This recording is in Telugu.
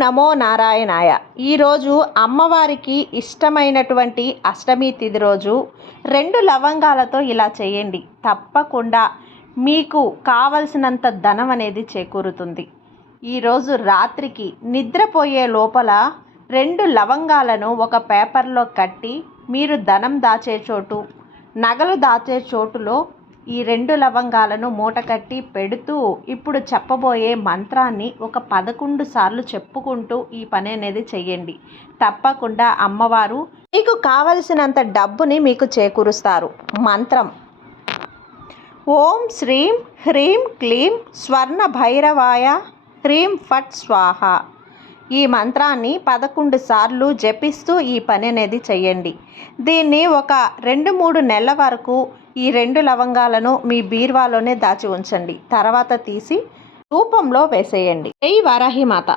నమో నారాయణాయ. ఈరోజు అమ్మవారికి ఇష్టమైనటువంటి అష్టమి తిథి రోజు 2 లవంగాలతో ఇలా చేయండి. తప్పకుండా మీకు కావలసినంత ధనం అనేది చేకూరుతుంది. ఈరోజు రాత్రికి నిద్రపోయే లోపల 2 లవంగాలను ఒక పేపర్లో కట్టి మీరు ధనం దాచే చోటు, నగలు దాచే చోటులో ఈ 2 లవంగాలను మూట కట్టి పెడుతూ ఇప్పుడు చెప్పబోయే మంత్రాన్ని ఒక 11 సార్లు చెప్పుకుంటూ ఈ పని అనేది చెయ్యండి. తప్పకుండా అమ్మవారు మీకు కావలసినంత డబ్బుని మీకు చేకూరుస్తారు. మంత్రం: ఓం శ్రీం హ్రీం క్లీం స్వర్ణ భైరవాయ హ్రీం ఫట్ స్వాహ. ఈ మంత్రాన్ని 11 సార్లు జపిస్తూ ఈ పని అనేది చెయ్యండి. దీన్ని ఒక 2-3 నెలల వరకు ఈ 2 లవంగాలను మీ బీరువాలోనే దాచి ఉంచండి. తర్వాత తీసి రూపంలో వేసేయండి. జై వారాహి మాత.